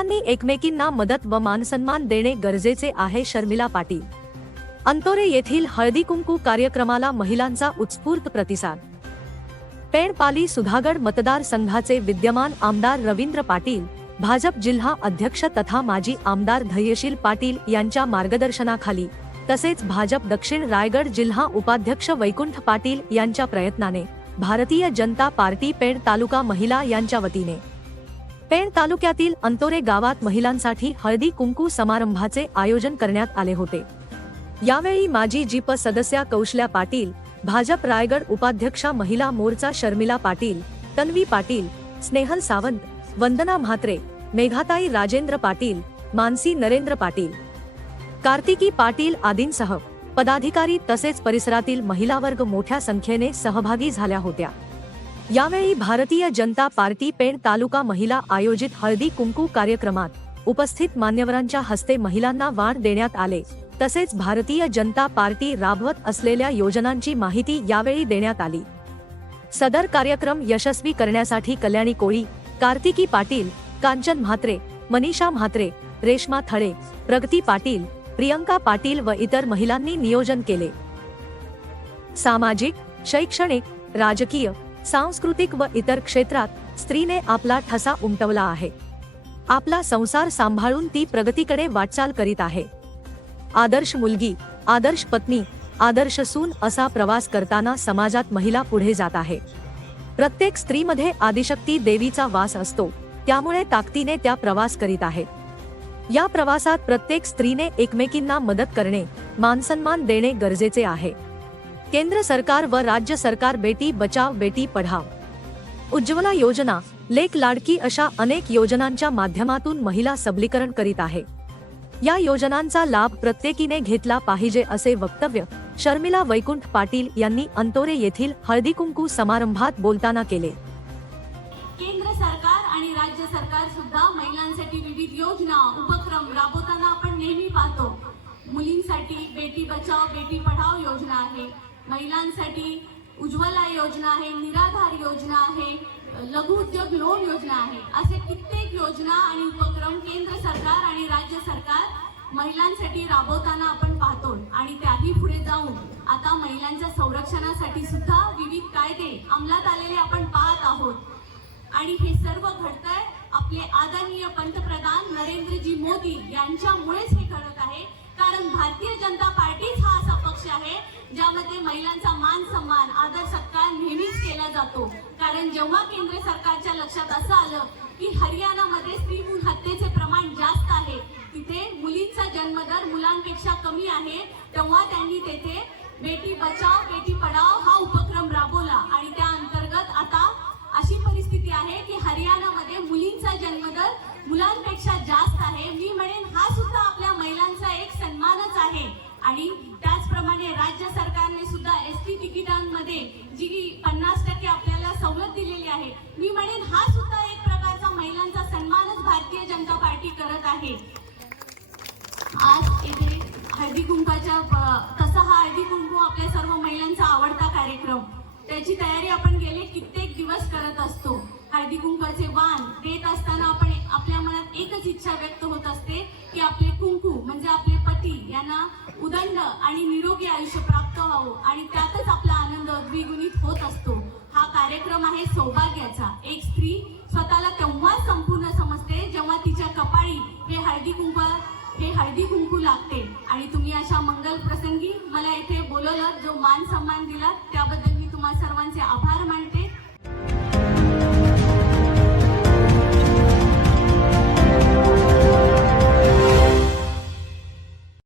महिलांनी एकमेकींना मदत व मानसन्मान देणे गरजेचे आहे शर्मिला पाटील. अंतोरे येथील हळदी कुंकू कार्यक्रमाला महिलांचा उत्स्फूर्त प्रतिसाद. पेणपाली सुधागड मतदारसंघाचे विद्यमान आमदार रवींद्र पाटील भाजप जिल्हा अध्यक्ष तथा माजी आमदार धैर्यशील पाटील यांच्या मार्गदर्शनाखाली तसेच भाजप दक्षिण रायगड जिल्हा उपाध्यक्ष वैकुंठ पाटील यांच्या प्रयत्नाने भारतीय जनता पार्टी पेण तालुका महिला यांच्या वतीने. पेण तालुक्यातील अंतोरे गावात महिलांसाठी हळदी कुंकू समारंभाचे आयोजन करण्यात आले होते. यावेळी माजी जीप सदस्या कौशल्या पाटील भाजप रायगड उपाध्यक्षा महिला मोर्चा शर्मिला पाटील तन्वी पाटील स्नेहल सावंत वंदना म्हात्रे मेघाताई राजेंद्र पाटील मानसी नरेंद्र पाटील कार्तिकी पाटील आदींसह पदाधिकारी तसेच परिसरातील महिला वर्ग मोठ्या संख्येने सहभागी झाल्या होत्या. यावेळी भारतीय जनता पार्टी पेण तालुका महिला आयोजित हळदी कुंकू कार्यक्रमात उपस्थित मान्यवरांच्या हस्ते महिलांना वाण देण्यात आले. तसेच भारतीय जनता पार्टी राबवत असलेल्या योजनांची माहिती यावेळी देण्यात आली. सदर कार्यक्रम यशस्वी करण्यासाठी कल्याणी कोळी कार्तिकी पाटील कांचन म्हात्रे मनीषा म्हात्रे रेश्मा थळे प्रगती पाटील प्रियंका पाटील व इतर महिलांनी नियोजन केले. सामाजिक शैक्षणिक राजकीय सांस्कृतिक व इतर क्षेत्रात स्त्रीने आपला ठसा उमटवला आहे. आपला संसार सांभाळून ती प्रगतीकडे वाटचाल करीत आहे. आदर्श मुलगी आदर्श पत्नी आदर्श सून असा प्रवास करताना समाजात महिला पुढे जात आहे. प्रत्येक स्त्रीमध्ये आदिशक्ती देवीचा वास असतो त्यामुळे ताकदीने त्या प्रवास करीत आहे. या प्रवासात प्रत्येक स्त्रीने एकमेकींना मदत करणे मानसन्मान देणे गरजेचे आहे. केंद्र सरकार व राज्य सरकार बेटी बचाव बेटी पढाव. उज्ज्वला योजना लेख लाडकी अशा अनेक योजनांच्या माध्यमातून महिला सबलीकरण करीत आहे. या योजनांचा लाभ प्रत्येकीने घेतला पाहिजे असे वक्तव्य शर्मिला वैकुंठ पाटील यांनी अंतोरे येथील हळदी कुंकू समारंभात बोलताना केले. केंद्र सरकार आणि राज्य सरकार सुद्धा महिलांसाठी विविध योजना उपक्रम राबवताना आपण नेहमी पाहतो. मुलींसाठी बेटी बचाव बेटी पढाव योजना आहे. महिलांसाठी उज्ज्वला योजना आहे निराधार योजना आहे लघु उद्योग लोन योजना आहे. असे कित्येक योजना आणि उपक्रम केंद्र सरकार आणि राज्य सरकार महिलांसाठी राबवताना आपण पाहतो आणि त्याही पुढे जाऊन आता महिलांच्या संरक्षणासाठी सुद्धा विविध कायदे अंमलात आलेले आपण पाहत आहोत. आणि हे सर्व घडतंय आपले आदरणीय पंतप्रधान नरेंद्रजी मोदी यांच्यामुळेच हे घडत आहे. कारण भारतीय जनता पार्टीच हा असा पक्ष आहे ज्यामध्ये महिलांचा मान सन्मान आदर सत्कार नेहमीच केला जातो. कारण जेव्हा केंद्र सरकारच्या लक्षात असं आलं की हरियाणामध्ये स्त्री हत्येचे प्रमाण जास्त आहे तिथे मुलींचा जन्मदर मुलांपेक्षा कमी आहे तेव्हा त्यांनी तेथे बेटी बचाव बेटी पढाव हा उपक्रम राबवला आणि त्या आणि त्याचप्रमाणे राज्य सरकारने सुद्धा एस टी तिकिटांमध्ये जी पन्नास टक्के आपल्याला सवलत दिलेली आहे मी म्हणेन हा सुद्धा एक प्रकारचा महिलांचा सन्मानच भारतीय जनता पार्टी करत आहे. आज इथे हळदी कुंकाच्या तसा हा हळदी कुंकू आपल्या सर्व महिलांचा आवडता कार्यक्रम? त्याची तयारी आपण गेले कित्येक दिवस करत असतो. हळदी कुंकाचे वाण देत असताना आपण आपल्या मनात एकच इच्छा व्यक्त होत असते उदंड आणि निरोगी आयुष्य प्राप्त व्हावं आणि त्यातच आपला आनंद द्विगुणित होत असतो. हा कार्यक्रम आहे सौभाग्याचा. एक स्त्री स्वतःला तेव्हा संपूर्ण समजते जेव्हा तिच्या कपाळी हे हळदी कुंकू हे हळदी कुंकू लागते. आणि तुम्ही अशा मंगल प्रसंगी मला इथे बोलवलं जो मान सन्मान दिला त्याबद्दल मी तुम्हा सर्वांचे आभार मान